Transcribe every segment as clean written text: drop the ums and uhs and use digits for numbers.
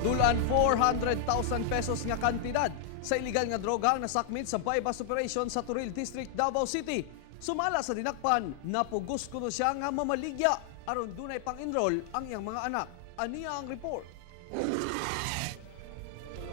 Dulan 400,000 pesos nga kantidad sa iligal nga droga ang nasakmit sa bypass operation sa Toril District, Davao City. Sumala sa dinakpan, napugos kuno siya nga mamaligya aron dunay pang-enroll ang iyang mga anak. Aniya ang report.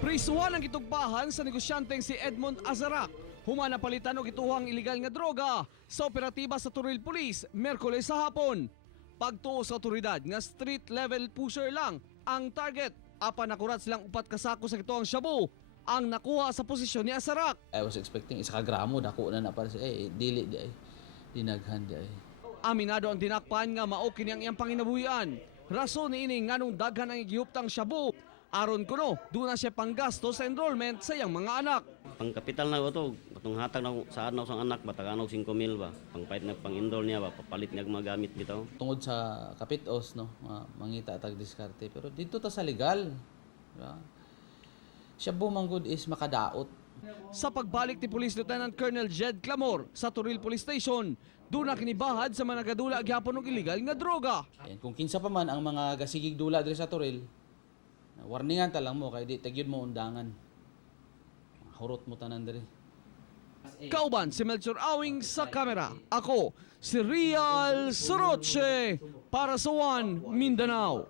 Prisuhan ang gitugbahan sa negosyanteng si Edmond Azarak. Humana palitan og ituhang iligal nga droga sa operatiba sa Toril Police Miyerkules sa hapon. Pagtuo sa otoridad nga street level pusher lang ang target. Apan nakurat silang 4 kasako sa gituang Shabu ang nakuha sa posisyon ni Azarak. I was expecting isa ka gramo dako na para sa dili di ay dinaghan di ay. Aminado ang dinakpan nga mao kini ang iyang panginabuhian. Rason niini nganong daghan ang gihuptang Shabu. Aron kuno, doon na siya panggasto sa enrollment sa iyang mga anak. Pangkapital na ito, patong hatag na sa adlaw sang anak, bataganog 5,000 ba. Pangpait na pang-enroll niya ba, papalit niya mga gamit bitaw. Tungod sa kapitos no, mangita tag diskarte pero dito ta sa legal. Diba? Shabu manggod is makadaot. Sa pagbalik ni Police Lieutenant Colonel Jed Clamor sa Toril Police Station, doon na kinibahad sa mga nagadula gyapon og illegal nga droga. Ayan, kung kinsa pa man ang mga gasigig dula diri sa Toril, warningan ta lang mo kay di tagyud mo undangan. Hurot mo tanan diri. Kauban si Melchor Awing sa kamera. Ako si Real Soroche para sa One Mindanao.